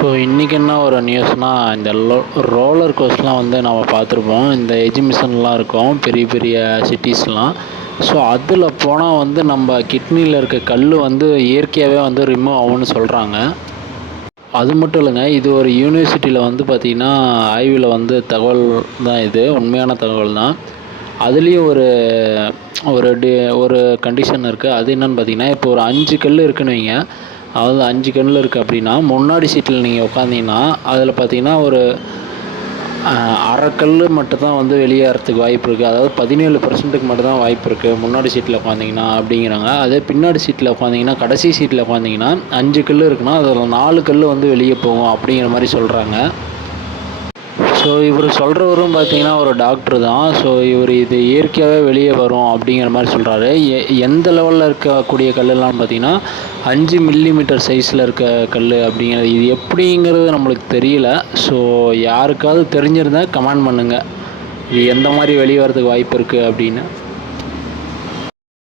So இன்றைக்கி என்ன ஒரு நியூஸ்னால் இந்த லோ ரோலர் கோஸ்ட்லாம் வந்து நம்ம பார்த்துருப்போம். இந்த எஜிபிஷன்லாம் இருக்கும் பெரிய பெரிய சிட்டிஸ்லாம் ஸோ அதில் போனால் வந்து நம்ம கிட்னியில் இருக்க கல் வந்து இயற்கையாகவே வந்து ரிமூவ் ஆகும்னு சொல்கிறாங்க அது மட்டும் இல்லைங்க இது ஒரு யூனிவர்சிட்டியில் வந்து பார்த்திங்கன்னா ஆய்வில் வந்து தகவல் தான் இது உண்மையான தகவல் தான். அதுலேயும் ஒரு ஒரு டி ஒரு கண்டிஷன் இருக்குது அது என்னென்னு பார்த்தீங்கன்னா இப்போ ஒரு அஞ்சு கல் இருக்குன்னு வைங்க. அதாவது அஞ்சு கண்ணில் இருக்குது அப்படின்னா முன்னாடி சீட்டில் நீங்கள் உட்காந்தீங்கன்னா அதில் பார்த்தீங்கன்னா ஒரு அரை கல் மட்டும்தான் வந்து வெளியேறதுக்கு வாய்ப்பு இருக்குது அதாவது பதினேழு பர்சன்ட்டுக்கு மட்டும்தான் வாய்ப்பு இருக்குது முன்னாடி சீட்டில் உட்காந்திங்கன்னா அப்படிங்கிறாங்க. அதே பின்னாடி சீட்டில் உட்காந்திங்கன்னா கடைசி சீட்டில் உட்காந்திங்கன்னா அஞ்சு கல் இருக்குன்னா அதில் நாலு கல் வந்து வெளியே போகும் அப்படிங்கிற மாதிரி சொல்கிறாங்க ஸோ இவர் சொல்கிறவரும் பார்த்தீங்கன்னா ஒரு டாக்டர் தான். ஸோ இவர் இது இயற்கையாகவே வெளியே வரும் அப்படிங்கிற மாதிரி சொல்கிறாரு எ எந்த லெவலில் இருக்கக்கூடிய கல்லெல்லாம் பார்த்தீங்கன்னா அஞ்சு மில்லி மீட்டர் சைஸில் இருக்க கல் அப்படிங்கிறது இது எப்படிங்கிறது நம்மளுக்கு தெரியல. ஸோ யாருக்காவது தெரிஞ்சிருந்தால் கமெண்ட் பண்ணுங்கள் இது எந்த மாதிரி வெளியே வரதுக்கு வாய்ப்பு இருக்குது அப்படின்னு.